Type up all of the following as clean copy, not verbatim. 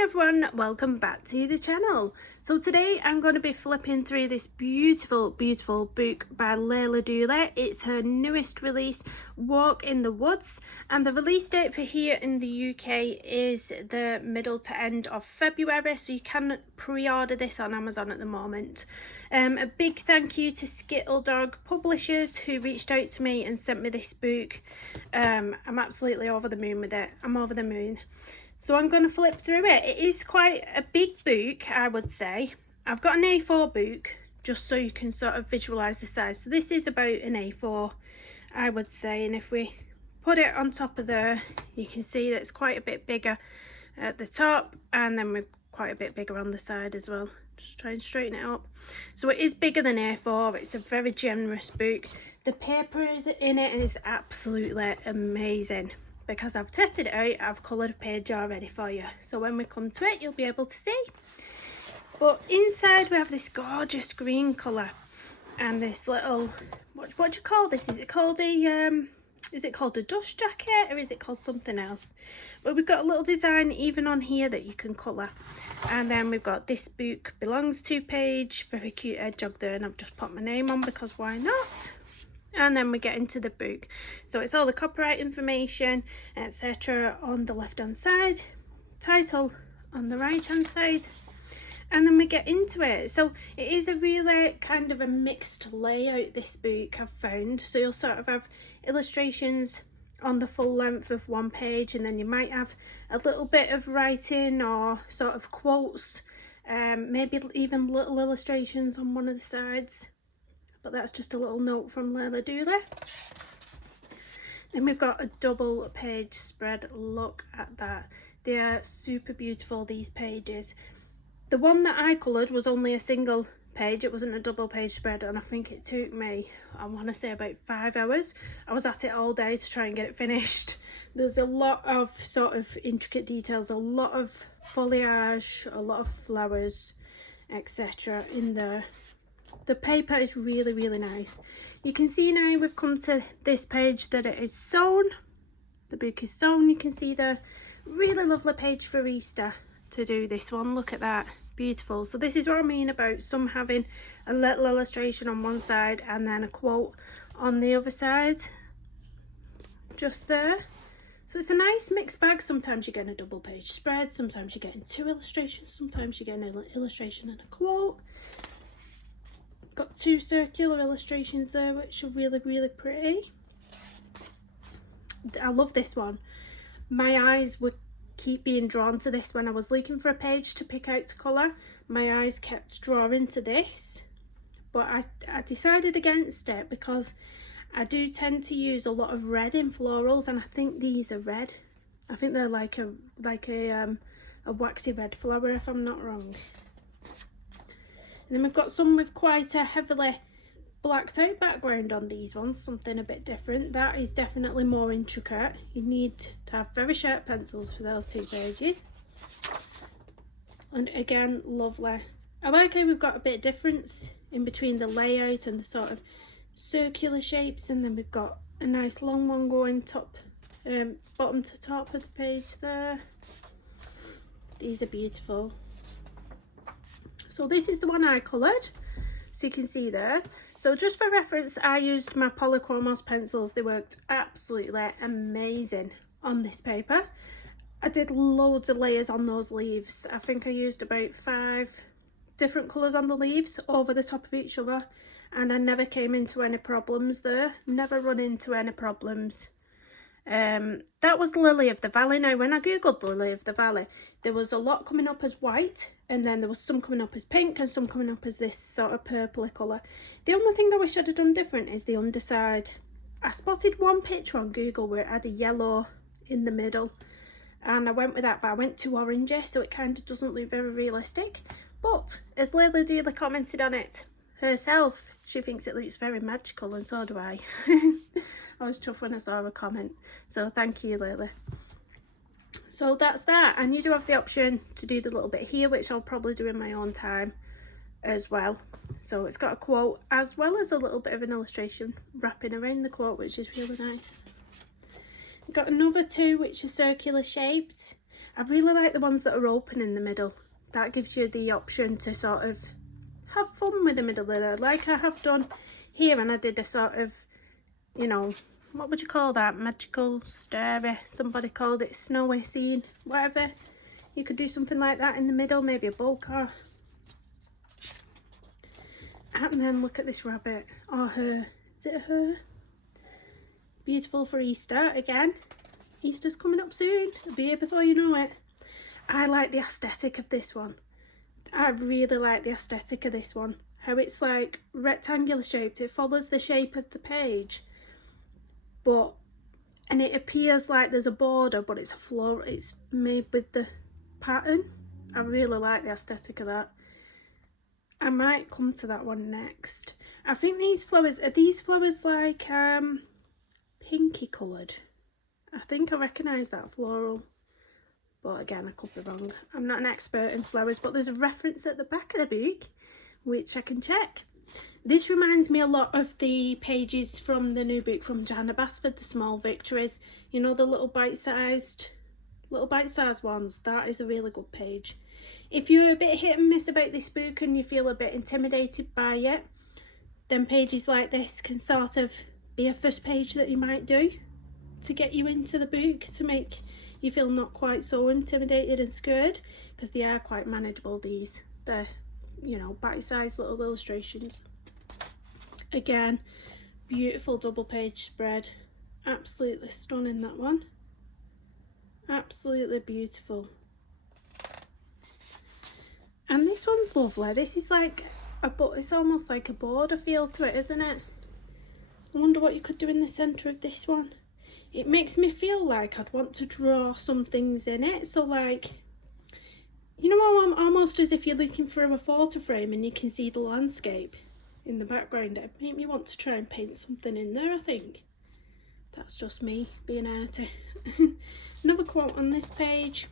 Hello everyone, welcome back to the channel. So today I'm going to be flipping through this beautiful book by Leila Duly. It's her newest release, Walk in the Woods, and the release date for here in the UK is the middle to end of February, so you can pre-order this on Amazon at the moment. A big thank you to Skittle Dog Publishers who reached out to me and sent me this book. I'm absolutely over the moon with it. I'm over the moon. So I'm going to flip through it. It is quite a big book, I would say. I've got an A4 book, just so you can sort of visualise the size. So this is about an A4, I would say. And if we put it on top of there, you can see that it's quite a bit bigger at the top. And then we're quite a bit bigger on the side as well. Just try and straighten it up. So it is bigger than A4. It's a very generous book. The paper in it is absolutely amazing. Because I've tested it out, I've coloured a page already for you. So when we come to it, you'll be able to see. But inside we have this gorgeous green colour. And this little, what do you call this? Is it called a dust jacket or is it called something else? But we've got a little design even on here that you can colour. And then we've got this book belongs to page, very cute hedgehog there, and I've just put my name on because why not? And then we get into the book, so it's all the copyright information, etc. on the left hand side, title on the right hand side, and then we get into it. So it is a really kind of a mixed layout, this book, I've found. So you'll sort of have illustrations on the full length of one page, and then you might have a little bit of writing or sort of quotes, maybe even little illustrations on one of the sides. But that's just a little note from Leila Duly. Then we've got a double page spread. Look at that. They are super beautiful, these pages. The one that I coloured was only a single page. It wasn't a double page spread, and I think it took me, I want to say, about 5 hours. I was at it all day to try and get it finished. There's a lot of sort of intricate details, a lot of foliage, a lot of flowers, etc. in there. The paper is really, really nice. You can see now we've come to this page that it is sewn. The book is sewn. You can see the really lovely page for Easter to do this one. Look at that. Beautiful. So this is what I mean about some having a little illustration on one side and then a quote on the other side. Just there. So it's a nice mixed bag. Sometimes you're getting a double page spread. Sometimes you're getting 2 illustrations. Sometimes you're getting an illustration and a quote. Got 2 circular illustrations there, which are really, really pretty. I love this one. My eyes would keep being drawn to this when I was looking for a page to pick out to colour. My eyes kept drawing to this, but I decided against it because I do tend to use a lot of red in florals, and I think these are red. I think they're like a waxy red flower, if I'm not wrong. And then we've got some with quite a heavily blacked out background on these ones, something a bit different. That is definitely more intricate. You need to have very sharp pencils for those 2 pages. And again, lovely. I like how we've got a bit of difference in between the layout and the sort of circular shapes, and then we've got a nice long one going bottom to top of the page there. These are beautiful. So this is the one I coloured, so you can see there. So just for reference, I used my Polychromos pencils. They worked absolutely amazing on this paper. I did loads of layers on those leaves. I think I used about 5 different colours on the leaves over the top of each other, and I never came into any problems there. Never run into any problems. That was Lily of the Valley. Now when I googled Lily of the Valley, there was a lot coming up as white, and then there was some coming up as pink and some coming up as this sort of purpley colour. The only thing I wish I'd have done different is the underside. I spotted one picture on Google where it had a yellow in the middle, and I went with that, but I went too orangey, so it kind of doesn't look very realistic. But as Leila Duly commented on it herself, she thinks it looks very magical, and so do I. I was chuffed when I saw her comment, so thank you, Leila. So that's that, and you do have the option to do the little bit here, which I'll probably do in my own time as well. So it's got a quote as well as a little bit of an illustration wrapping around the quote, which is really nice. Got another 2 which are circular shaped. I really like the ones that are open in the middle. That gives you the option to sort of have fun with the middle there, like I have done here. And I did a sort of, you know, what would you call that, magical, starry, somebody called it snowy scene, whatever. You could do something like that in the middle, maybe a bow car. And then look at this rabbit, or her, is it her? Beautiful for Easter again. Easter's coming up soon, it'll be here before you know it. I like the aesthetic of this one. I really like the aesthetic of this one. How it's like rectangular shaped, it follows the shape of the page, and it appears like there's a border, but it's a floor, it's made with the pattern. I really like the aesthetic of that. I might come to that one next. I think these flowers, are these flowers like pinky coloured? I think I recognise that floral, but again I could be wrong. I'm not an expert in flowers, but there's a reference at the back of the book which I can check. This reminds me a lot of the pages from the new book from Johanna Basford, The Small Victories. You know, the little bite-sized ones. That is a really good page. If you're a bit hit and miss about this book and you feel a bit intimidated by it, then pages like this can sort of be a first page that you might do to get you into the book, to make you feel not quite so intimidated and scared, because they are quite manageable, these. They're, you know, bite-sized little illustrations. Again, beautiful double page spread. Absolutely stunning, that one. Absolutely beautiful. And this one's lovely. This is like it's almost like a border feel to it, isn't it? I wonder what you could do in the centre of this one. It makes me feel like I'd want to draw some things in it. So like, you know, almost as if you're looking for a photo frame and you can see the landscape in the background. It'd make me want to try and paint something in there, I think. That's just me being arty. Another quote on this page.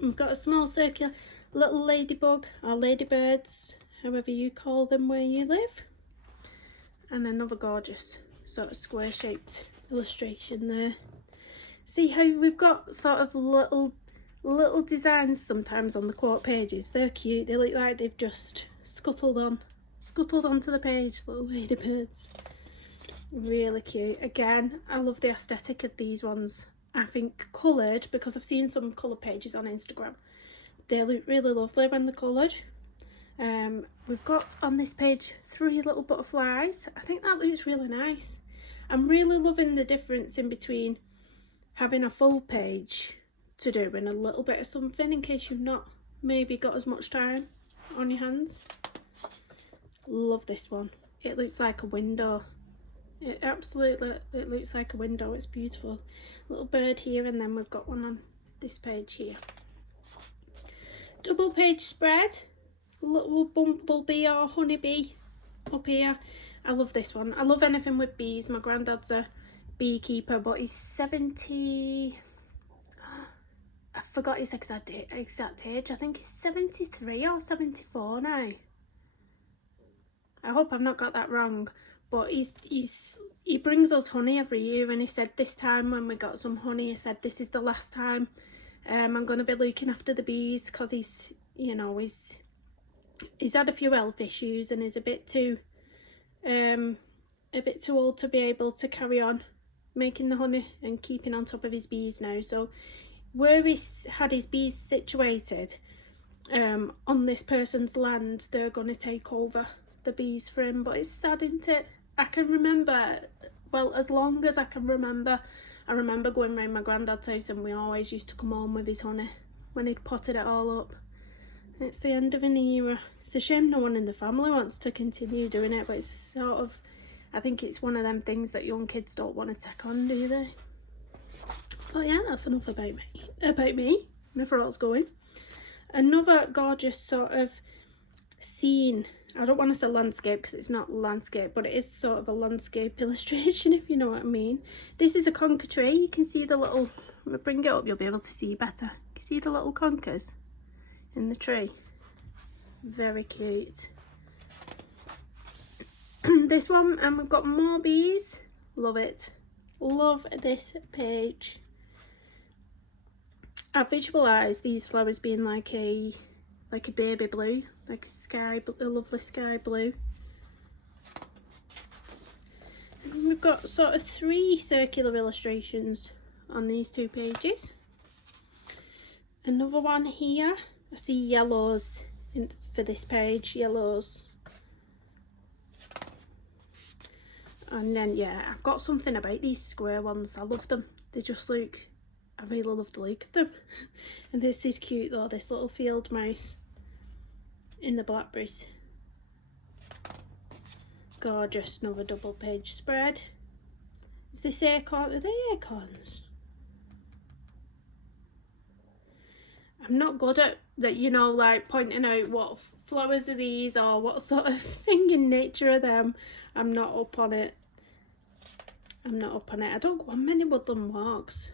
We've got a small circular little ladybug, or ladybirds, however you call them where you live. And another gorgeous sort of square shaped illustration there. See how we've got sort of little designs sometimes on the quote pages. They're cute. They look like they've just scuttled onto the page, little ladybirds. Really cute. Again, I love the aesthetic of these ones. I think coloured, because I've seen some coloured pages on Instagram, they look really lovely when they're coloured. We've got on this page 3 little butterflies. I think that looks really nice. I'm really loving the difference in between having a full page to do and a little bit of something, in case you've not maybe got as much time on your hands. Love this one. It looks like a window. It looks like a window. It's beautiful. Little bird here, and then we've got one on this page here. Double page spread. Little bumblebee or honeybee up here. I love this one. I love anything with bees. My granddad's a beekeeper, but he's 70. I forgot his exact age. I think he's 73 or 74 now. I hope I've not got that wrong. But he brings us honey every year, and he said this time when we got some honey, he said this is the last time I'm going to be looking after the bees, because he's had a few health issues and is a bit too old to be able to carry on making the honey and keeping on top of his bees now. So where he's had his bees situated on this person's land, they're going to take over the bees for him. But it's sad, isn't it? I can remember, well, as long as I can remember, I remember going round my granddad's house, and we always used to come home with his honey when he'd potted it all up. It's the end of an era. It's a shame no one in the family wants to continue doing it, but it's sort of, I think it's one of them things that young kids don't want to take on, do they? But yeah, that's enough about me. My throat's going. Another gorgeous sort of scene. I don't want to say landscape because it's not landscape, but it is sort of a landscape illustration, if you know what I mean. This is a conker tree. You can see the little, if I bring it up, you'll be able to see better. You can see the little conkers in the tree. Very cute. This one, and we've got more bees. Love it. Love this page. I visualise these flowers being like a baby blue, like a lovely sky blue. And we've got sort of 3 circular illustrations on these 2 pages. Another one here. I see yellows for this page, yellows. And then yeah, I've got something about these square ones. I love them. They just look, I really love the look of them. And this is cute though, this little field mouse in the blackberries. Gorgeous, another double page spread. Is this acorn? Are they acorns? I'm not good at that, you know, like pointing out what flowers are these or what sort of thing in nature are them. I'm not up on it. I'm not up on it. I don't go on many woodland walks,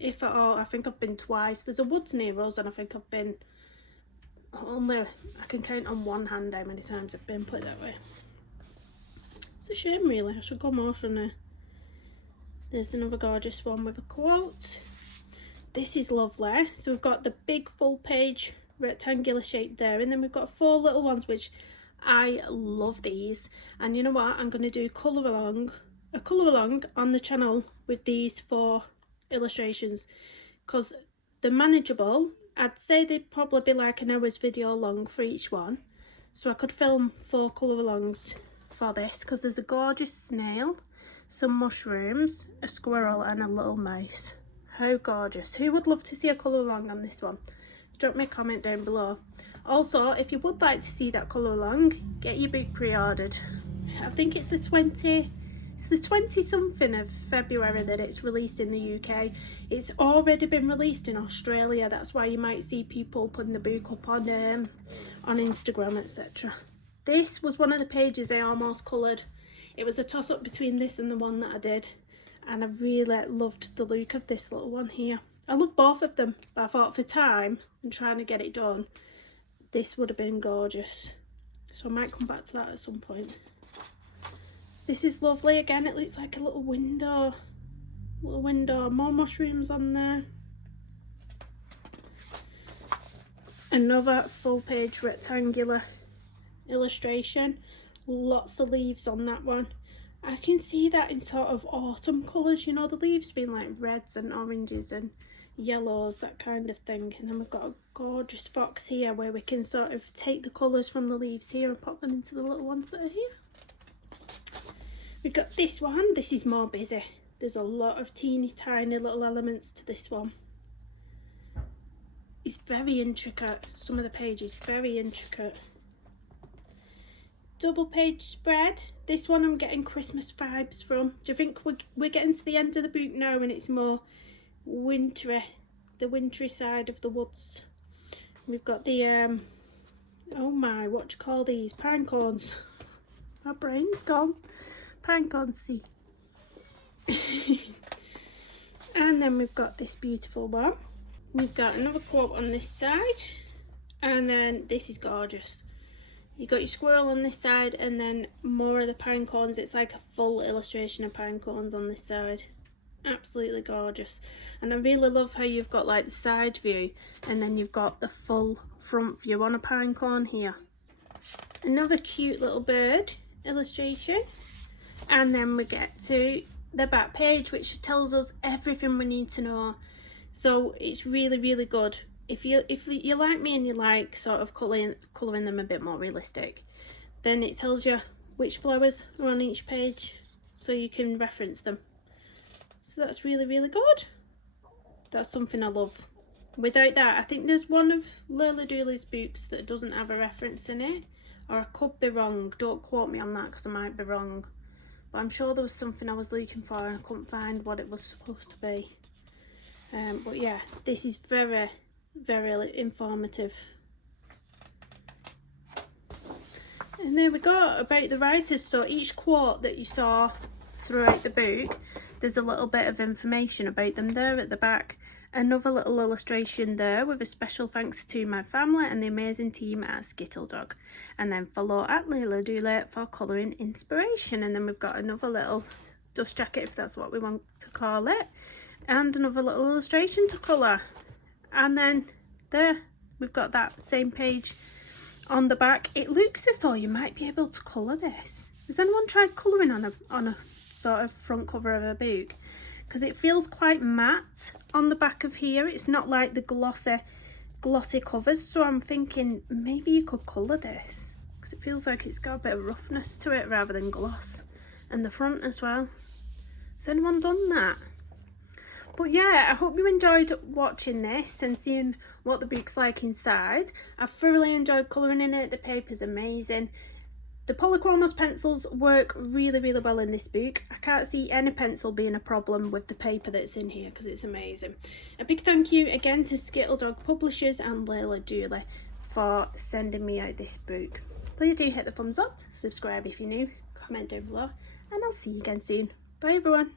if at all. I think I've been twice. There's a woods near us and I think I've been only, I can count on one hand how many times I've been, put it that way. It's a shame really, I should go more, shouldn't I? There's another gorgeous one with a quote. This is lovely. So we've got the big full page rectangular shape there, and then we've got 4 little ones, which I love these. And you know what, I'm going to do a colour along on the channel with these 4 illustrations, because they're manageable. I'd say they'd probably be like an hour's video long for each one, so I could film 4 colour alongs for this, because there's a gorgeous snail, some mushrooms, a squirrel and a little mouse. How gorgeous. Who would love to see a colour along on this one? Drop me a comment down below. Also, if you would like to see that colour along, get your book pre-ordered. I think it's the 20 something of February that it's released in the UK. It's already been released in Australia. That's why you might see people putting the book up on Instagram, etc. This was one of the pages I almost coloured. It was a toss up between this and the one that I did, and I really loved the look of this little one here. I love both of them, but I thought for time and trying to get it done, this would have been gorgeous. So I might come back to that at some point. This is lovely. Again, it looks like a little window. More mushrooms on there. Another full page rectangular illustration. Lots of leaves on that one. I can see that in sort of autumn colours, you know, the leaves being like reds and oranges and yellows, that kind of thing. And then we've got a gorgeous fox here where we can sort of take the colours from the leaves here and pop them into the little ones that are here. We've got this one. This is more busy. There's a lot of teeny tiny little elements to this one. It's very intricate. Some of the pages very intricate. Double page spread. This one I'm getting Christmas vibes from. Do you think we're getting to the end of the book now and it's more wintry, the wintry side of the woods? We've got the oh my, what do you call these? Pine cones. My brain's gone. Pine cones, see. And then we've got this beautiful one. We've got another quote on this side, and then this is gorgeous. You've got your squirrel on this side and then more of the pine cones. It's like a full illustration of pine cones on this side. Absolutely gorgeous. And I really love how you've got like the side view and then you've got the full front view on a pine cone here. Another cute little bird illustration. And then we get to the back page, which tells us everything we need to know. So it's really, really good. If you like me and you like sort of colouring them a bit more realistic, then it tells you which flowers are on each page so you can reference them. So that's really, really good. That's something I love. Without that, I think there's one of Leila Duly's books that doesn't have a reference in it, or I could be wrong. Don't quote me on that because I might be wrong. But I'm sure there was something I was looking for and I couldn't find what it was supposed to be. But yeah, this is very, very informative. And there we go, about the writers. So each quote that you saw throughout the book, there's a little bit of information about them there at the back. Another little illustration there with a special thanks to my family and the amazing team at Skittledog. And then follow at Leila Duly for colouring inspiration. And then we've got another little dust jacket, if that's what we want to call it, and another little illustration to colour. And then there, we've got that same page on the back. It looks as though you might be able to colour this. Has anyone tried colouring on a sort of front cover of a book? Because it feels quite matte on the back of here. It's not like the glossy covers, so I'm thinking maybe you could colour this, because it feels like it's got a bit of roughness to it rather than gloss. And the front as well. Has anyone done that? But yeah, I hope you enjoyed watching this and seeing what the book's like inside. I've thoroughly enjoyed colouring in it. The paper's amazing. The Polychromos pencils work really, really well in this book. I can't see any pencil being a problem with the paper that's in here, because it's amazing. A big thank you again to Skittle Publishers and Leila Duly for sending me out this book. Please do hit the thumbs up, subscribe if you're new, comment down below, and I'll see you again soon. Bye everyone.